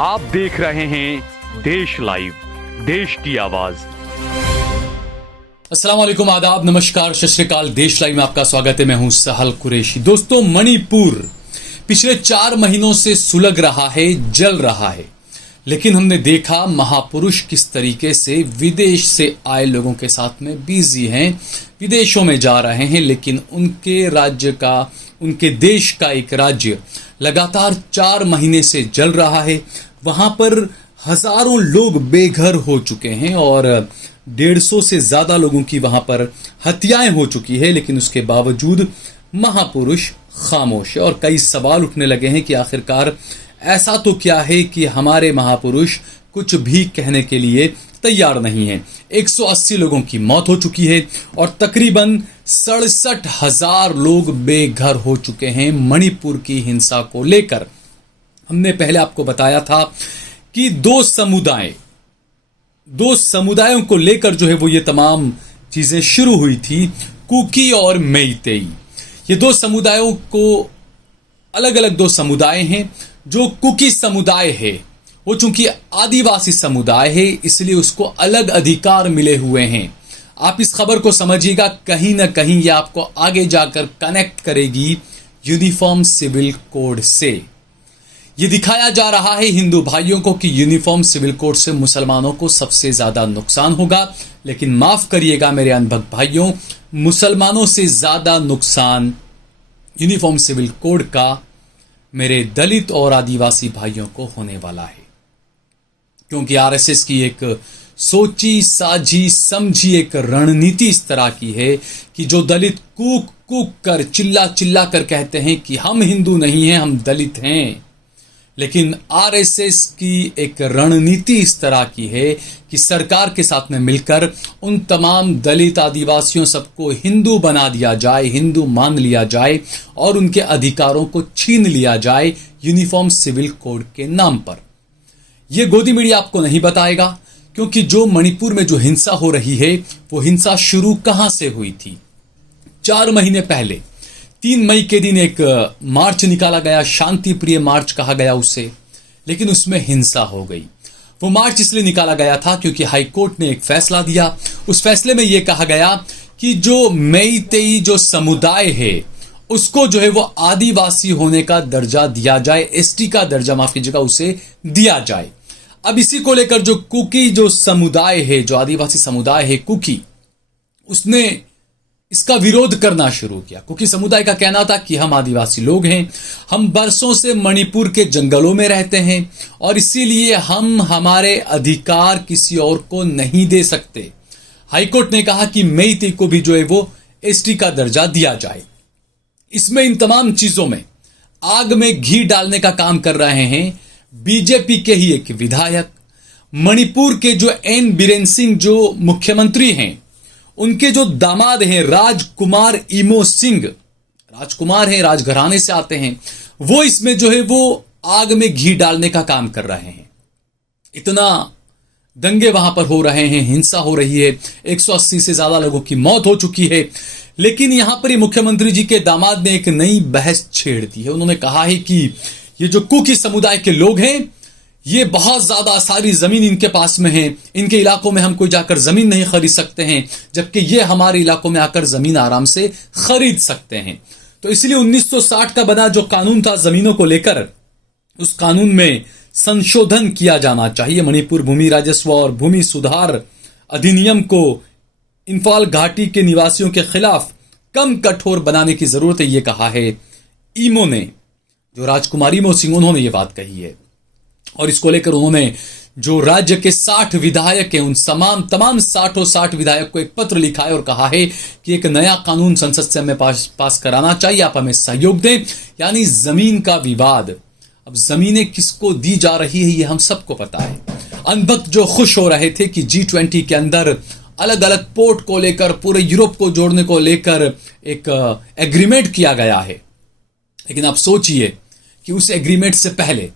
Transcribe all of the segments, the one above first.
आप देख रहे हैं देश लाइव, देश की आवाज। अस्सलाम वालेकुम, आदाब, नमस्कार, सत श्री अकाल। देश लाइव में आपका स्वागत है। मैं हूं सहल कुरैशी। दोस्तों, मणिपुर पिछले 4 महीनों से सुलग रहा है, जल रहा है, लेकिन हमने देखा महापुरुष किस तरीके से विदेश से आए लोगों के साथ में बिजी हैं, विदेशों में जा रहे हैं, लेकिन उनके राज्य का, उनके देश का एक राज्य लगातार 4 महीने से जल रहा है। वहां पर हजारों लोग बेघर हो चुके हैं और 150 से ज्यादा लोगों की वहां पर हत्याएं हो चुकी है, लेकिन उसके बावजूद महापुरुष खामोश है। और कई सवाल उठने लगे हैं कि आखिरकार ऐसा तो क्या है कि हमारे महापुरुष कुछ भी कहने के लिए तैयार नहीं है। 180 लोगों की मौत हो चुकी है और तकरीबन 67,000 लोग बेघर हो चुके हैं मणिपुर की हिंसा को लेकर। हमने पहले आपको बताया था कि दो समुदायों को लेकर जो है वो ये तमाम चीजें शुरू हुई थी, कुकी और मेइतेई। ये दो समुदायों को, अलग अलग 2 समुदाय हैं। जो कुकी समुदाय है वो चूंकि आदिवासी समुदाय है, इसलिए उसको अलग अधिकार मिले हुए हैं। आप इस खबर को समझिएगा, कहीं ना कहीं ये आपको आगे जाकर कनेक्ट करेगी यूनिफॉर्म सिविल कोड से। ये दिखाया जा रहा है हिंदू भाइयों को कि यूनिफॉर्म सिविल कोड से मुसलमानों को सबसे ज्यादा नुकसान होगा, लेकिन माफ करिएगा मेरे अनभक्त भाइयों, मुसलमानों से ज्यादा नुकसान यूनिफॉर्म सिविल कोड का मेरे दलित और आदिवासी भाइयों को होने वाला है। क्योंकि आरएसएस की एक सोची साझी समझी एक रणनीति इस तरह की है कि जो दलित कूक कूक कर, चिल्ला चिल्ला कर कहते हैं कि हम हिंदू नहीं हैं, हम दलित हैं, लेकिन आरएसएस की एक रणनीति इस तरह की है कि सरकार के साथ में मिलकर उन तमाम दलित आदिवासियों सबको हिंदू बना दिया जाए, हिंदू मान लिया जाए और उनके अधिकारों को छीन लिया जाए यूनिफॉर्म सिविल कोड के नाम पर। यह गोदी मीडिया आपको नहीं बताएगा, क्योंकि जो मणिपुर में जो हिंसा हो रही है वो हिंसा शुरू कहां से हुई थी। 4 महीने पहले 3 मई के दिन एक मार्च निकाला गया, शांति प्रिय मार्च कहा गया उसे, लेकिन उसमें हिंसा हो गई। वो मार्च इसलिए निकाला गया था क्योंकि हाई कोर्ट ने एक फैसला दिया। उस फैसले में यह कहा गया कि जो मेइतेई जो समुदाय है उसको जो है वो आदिवासी होने का दर्जा दिया जाए, एसटी का दर्जा, माफ कीजिएगा, उसे दिया जाए। अब इसी को लेकर जो कुकी जो समुदाय है, जो आदिवासी समुदाय है कुकी, उसने इसका विरोध करना शुरू किया। क्योंकि समुदाय का कहना था कि हम आदिवासी लोग हैं, हम बरसों से मणिपुर के जंगलों में रहते हैं और इसीलिए हम हमारे अधिकार किसी और को नहीं दे सकते। हाईकोर्ट ने कहा कि मेइतेई को भी जो है वो एसटी का दर्जा दिया जाए। इसमें, इन तमाम चीजों में आग में घी डालने का काम कर रहे हैं बीजेपी के ही एक विधायक, मणिपुर के जो एन बीरेन सिंह जो मुख्यमंत्री हैं, उनके जो दामाद हैं राजकुमार इमो सिंह, राजकुमार हैं, राजघराने से आते हैं, वो इसमें जो है वो आग में घी डालने का काम कर रहे हैं। इतना दंगे वहां पर हो रहे हैं, हिंसा हो रही है, 180 से ज्यादा लोगों की मौत हो चुकी है, लेकिन यहां पर ही मुख्यमंत्री जी के दामाद ने एक नई बहस छेड़ दी है। उन्होंने कहा है कि ये जो कुकी समुदाय के लोग हैं, ये बहुत ज्यादा सारी जमीन इनके पास में है, इनके इलाकों में हम कोई जाकर जमीन नहीं खरीद सकते हैं, जबकि ये हमारे इलाकों में आकर जमीन आराम से खरीद सकते हैं। तो इसलिए 1960 का बना जो कानून था जमीनों को लेकर, उस कानून में संशोधन किया जाना चाहिए। मणिपुर भूमि राजस्व और भूमि सुधार अधिनियम को इंफाल घाटी के निवासियों के खिलाफ कम कठोर बनाने की जरूरत है, ये कहा है ईमो ने, जो राजकुमारी इमो सिंह, उन्होंने ये बात कही है। और इसको लेकर उन्होंने जो राज्य के 60 विधायक हैं, उन तमाम 60 विधायक को एक पत्र लिखा है और कहा है कि एक नया कानून संसद से हमें पास कराना चाहिए, आप हमें सहयोग दें। यानी जमीन का विवाद, अब जमीनें किसको दी जा रही है ये हम सबको पता है। अनभक्त जो खुश हो रहे थे कि G20 के अंदर अलग अलग पोर्ट को लेकर, पूरे यूरोप को जोड़ने को लेकर एक एग्रीमेंट किया गया है, लेकिन आप सोचिए कि उस एग्रीमेंट से पहले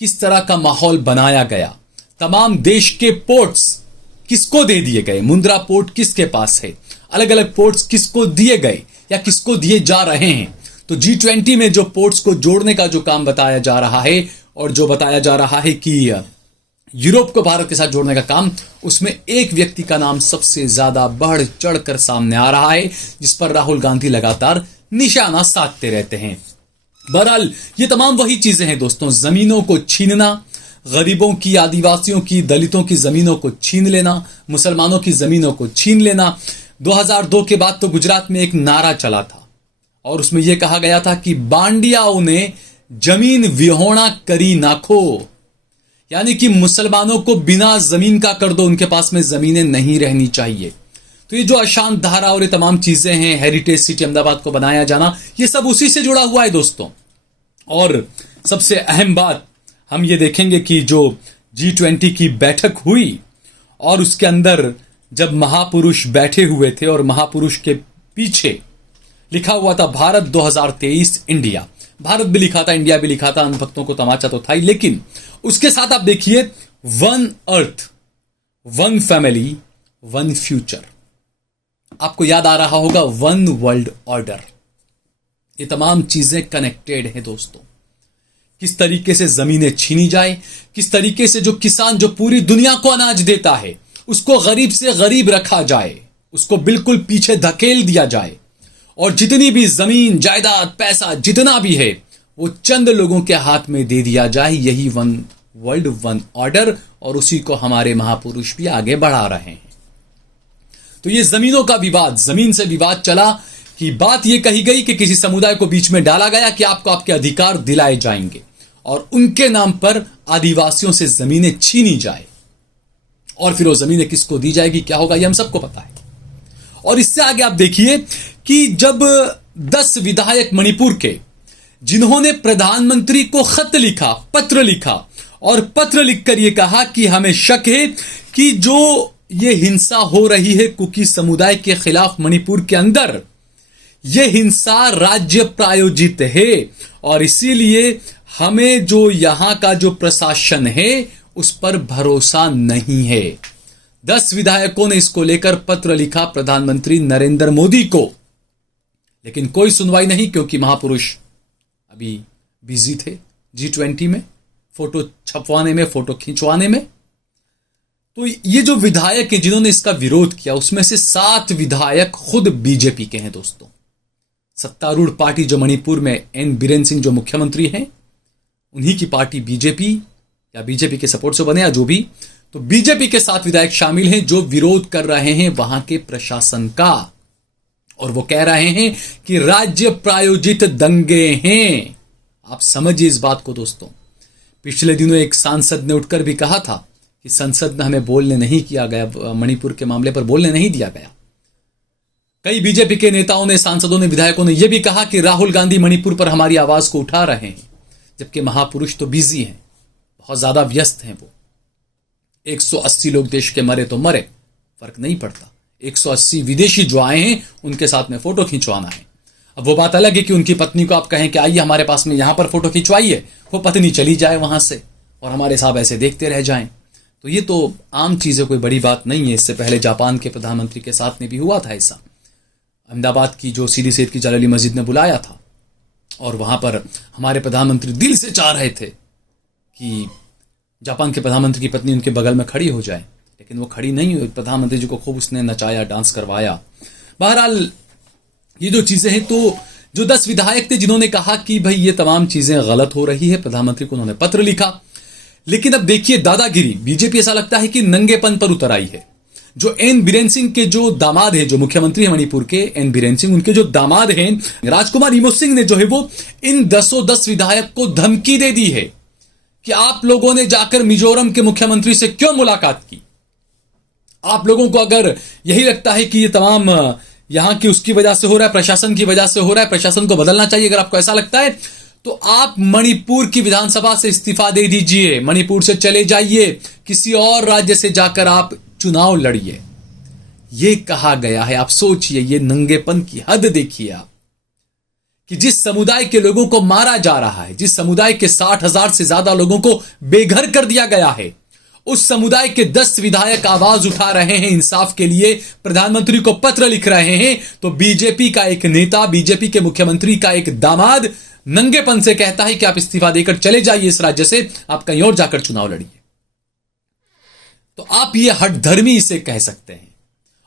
किस तरह का माहौल बनाया गया। तमाम देश के पोर्ट्स किसको दे दिए गए, मुंद्रा पोर्ट किसके पास है, अलग अलग पोर्ट्स किसको दिए गए या किसको दिए जा रहे हैं। तो G20 में जो पोर्ट्स को जोड़ने का जो काम बताया जा रहा है और जो बताया जा रहा है कि यूरोप को भारत के साथ जोड़ने का काम, उसमें एक व्यक्ति का नाम सबसे ज्यादा बढ़ चढ़कर सामने आ रहा है, जिस पर राहुल गांधी लगातार निशाना साधते रहते हैं। बहरहाल ये तमाम वही चीजें हैं दोस्तों, जमीनों को छीनना, गरीबों की, आदिवासियों की, दलितों की जमीनों को छीन लेना, मुसलमानों की जमीनों को छीन लेना। 2002 के बाद तो गुजरात में एक नारा चला था और उसमें यह कहा गया था कि बांडियाओं ने जमीन विहोणा करी नाखो, यानी कि मुसलमानों को बिना जमीन का कर दो, उनके पास में जमीनें नहीं रहनी चाहिए। तो ये जो अशांत धारा और ये तमाम चीजें हैं, हेरिटेज सिटी अहमदाबाद को बनाया जाना, ये सब उसी से जुड़ा हुआ है दोस्तों। और सबसे अहम बात हम ये देखेंगे कि जो G20 की बैठक हुई और उसके अंदर जब महापुरुष बैठे हुए थे और महापुरुष के पीछे लिखा हुआ था भारत 2023 इंडिया, भारत भी लिखा था, इंडिया भी लिखा था, अनुभक्तों को तमाचा तो था ही, लेकिन उसके साथ आप देखिए one earth, one family, one future. आपको याद आ रहा होगा वन वर्ल्ड ऑर्डर। ये तमाम चीजें कनेक्टेड हैं दोस्तों। किस तरीके से जमीनें छीनी जाए, किस तरीके से जो किसान जो पूरी दुनिया को अनाज देता है उसको गरीब से गरीब रखा जाए, उसको बिल्कुल पीछे धकेल दिया जाए, और जितनी भी जमीन, जायदाद, पैसा जितना भी है वो चंद लोगों के हाथ में दे दिया जाए। यही वन वर्ल्ड वन ऑर्डर, और उसी को हमारे महापुरुष भी आगे बढ़ा रहे हैं। तो ये जमीनों का विवाद, जमीन से विवाद चला कि बात ये कही गई कि किसी समुदाय को बीच में डाला गया कि आपको आपके अधिकार दिलाए जाएंगे और उनके नाम पर आदिवासियों से जमीनें छीनी जाए, और फिर वो जमीनें किसको दी जाएगी, क्या होगा, ये हम सबको पता है। और इससे आगे आप देखिए कि जब 10 विधायक मणिपुर के, जिन्होंने प्रधानमंत्री को खत लिखा, पत्र लिखा, और पत्र लिखकर यह कहा कि हमें शक है कि जो ये हिंसा हो रही है कुकी समुदाय के खिलाफ मणिपुर के अंदर, यह हिंसा राज्य प्रायोजित है और इसीलिए हमें जो यहां का जो प्रशासन है उस पर भरोसा नहीं है। 10 विधायकों ने इसको लेकर पत्र लिखा प्रधानमंत्री नरेंद्र मोदी को, लेकिन कोई सुनवाई नहीं, क्योंकि महापुरुष अभी बिजी थे G20 में, फोटो छपवाने में, फोटो खिंचवाने में। तो ये जो विधायक हैं जिन्होंने इसका विरोध किया, उसमें से 7 विधायक खुद बीजेपी के हैं दोस्तों। सत्तारूढ़ पार्टी जो मणिपुर में एन बीरेन सिंह जो मुख्यमंत्री हैं, उन्हीं की पार्टी बीजेपी, या बीजेपी के सपोर्ट से बने या जो भी, तो बीजेपी के 7 विधायक शामिल हैं जो विरोध कर रहे हैं वहां के प्रशासन का, और वो कह रहे हैं कि राज्य प्रायोजित दंगे हैं। आप समझिए इस बात को दोस्तों। पिछले दिनों एक सांसद ने उठकर भी कहा था कि संसद में हमें बोलने नहीं किया गया, मणिपुर के मामले पर बोलने नहीं दिया गया। कई बीजेपी के नेताओं ने, सांसदों ने, विधायकों ने यह भी कहा कि राहुल गांधी मणिपुर पर हमारी आवाज को उठा रहे हैं, जबकि महापुरुष तो बिजी हैं, बहुत ज्यादा व्यस्त हैं। वो 180 लोग देश के मरे तो मरे, फर्क नहीं पड़ता। 180 विदेशी जो आए हैं उनके साथ में फोटो खिंचवाना है। अब वो बात अलग है कि उनकी पत्नी को आप कहें कि आइए हमारे पास में यहां पर फोटो खिंचवाइए, वो पत्नी चली जाए वहां से और हमारे साहब ऐसे देखते रह जाएं, तो ये तो आम चीज है, कोई बड़ी बात नहीं है। इससे पहले जापान के प्रधानमंत्री के साथ में भी हुआ था ऐसा। अहमदाबाद की जो सीधी सैयद की जालाली मस्जिद ने बुलाया था और वहां पर हमारे प्रधानमंत्री दिल से चाह रहे थे कि जापान के प्रधानमंत्री की पत्नी उनके बगल में खड़ी हो जाए, लेकिन वो खड़ी नहीं हुई। प्रधानमंत्री जी को खूब उसने नचाया, डांस करवाया। बहरहाल ये जो चीजें हैं, तो जो 10 विधायक थे जिन्होंने कहा कि भाई ये तमाम चीजें गलत हो रही है, प्रधानमंत्री को उन्होंने पत्र लिखा। लेकिन अब देखिए दादागिरी, बीजेपी ऐसा लगता है कि नंगेपन पर उतर आई है। जो एन बीरेन सिंह के जो दामाद है, जो मुख्यमंत्री है मणिपुर के एन बीरेन सिंह, उनके जो दामाद हैं राजकुमार इमो सिंह ने जो है वो इन 10 विधायक को धमकी दे दी है कि आप लोगों ने जाकर मिजोरम के मुख्यमंत्री से क्यों मुलाकात की। आप लोगों को अगर यही लगता है कि ये तमाम यहां की उसकी वजह से हो रहा है, प्रशासन की वजह से हो रहा है, प्रशासन को बदलना चाहिए, अगर आपको ऐसा लगता है तो आप मणिपुर की विधानसभा से इस्तीफा दे दीजिए, मणिपुर से चले जाइए, किसी और राज्य से जाकर आप चुनाव लड़िए। यह कहा गया है। आप सोचिए, ये नंगेपन की हद देखिए आप, कि जिस समुदाय के लोगों को मारा जा रहा है, जिस समुदाय के 60,000 से ज्यादा लोगों को बेघर कर दिया गया है, उस समुदाय के 10 विधायक आवाज उठा रहे हैं इंसाफ के लिए, प्रधानमंत्री को पत्र लिख रहे हैं, तो बीजेपी का एक नेता, बीजेपी के मुख्यमंत्री का एक दामाद नंगेपन से कहता है कि आप इस्तीफा देकर चले जाइए इस राज्य से, आप कहीं और जाकर चुनाव लड़िए। तो आप ये हठधर्मी इसे कह सकते हैं।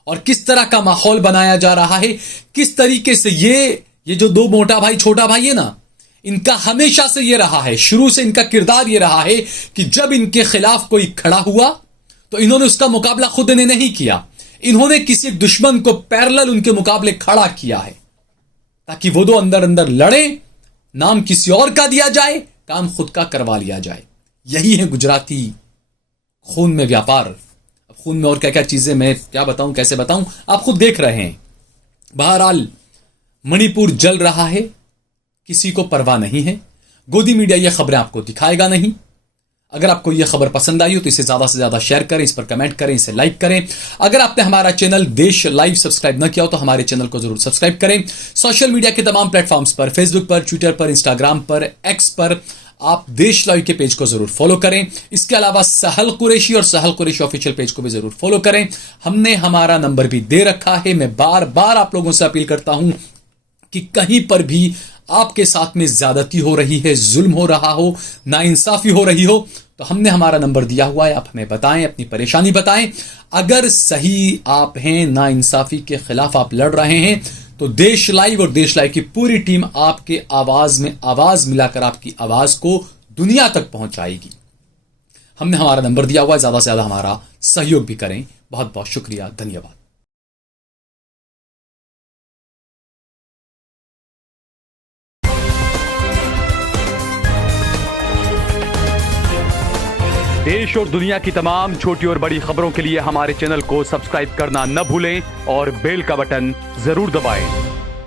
और किस तरह का माहौल बनाया जा रहा है, किस तरीके से ये जो दो मोटा भाई छोटा भाई है ना, इनका हमेशा से ये रहा है, शुरू से इनका किरदार ये रहा है कि जब इनके खिलाफ कोई खड़ा हुआ तो इन्होंने उसका मुकाबला खुद ने नहीं किया, इन्होंने किसी एक दुश्मन को पैरेलल उनके मुकाबले खड़ा किया है, ताकि वो दो अंदर अंदर लड़े, नाम किसी और का दिया जाए, काम खुद का करवा लिया जाए। यही है गुजराती खून में व्यापार। अब खून में और क्या क्या चीजें मैं क्या बताऊं, कैसे बताऊं, आप खुद देख रहे हैं। बहरहाल मणिपुर जल रहा है, किसी को परवाह नहीं है। गोदी मीडिया ये खबरें आपको दिखाएगा नहीं। अगर आपको यह खबर पसंद आई हो तो इसे ज्यादा से ज्यादा शेयर करें, इस पर कमेंट करें, इसे लाइक करें। अगर आपने हमारा चैनल देश लाइव सब्सक्राइब न किया हो तो हमारे चैनल को जरूर सब्सक्राइब करें। सोशल मीडिया के तमाम प्लेटफॉर्म्स पर, फेसबुक पर, ट्विटर पर, इंस्टाग्राम पर, एक्स पर आप देश लाइव के पेज को जरूर फॉलो करें। इसके अलावा सहल कुरैशी और सहल कुरैशी ऑफिशियल पेज को भी जरूर फॉलो करें। हमने हमारा नंबर भी दे रखा है। मैं बार बार आप लोगों से अपील करता हूं कि कहीं पर भी आपके साथ में ज्यादती हो रही है, जुल्म हो रहा हो, नाइंसाफी हो रही हो, तो हमने हमारा नंबर दिया हुआ है, आप हमें बताएं, अपनी परेशानी बताएं। अगर सही आप हैं, नाइंसाफी के खिलाफ आप लड़ रहे हैं, तो देश लाइव और देश लाइव की पूरी टीम आपके आवाज में आवाज मिलाकर आपकी आवाज को दुनिया तक पहुंचाएगी। हमने हमारा नंबर दिया हुआ है, ज्यादा से ज्यादा हमारा सहयोग भी करें। बहुत बहुत शुक्रिया, धन्यवाद। देश और दुनिया की तमाम छोटी और बड़ी खबरों के लिए हमारे चैनल को सब्सक्राइब करना न भूलें और बेल का बटन जरूर दबाएं।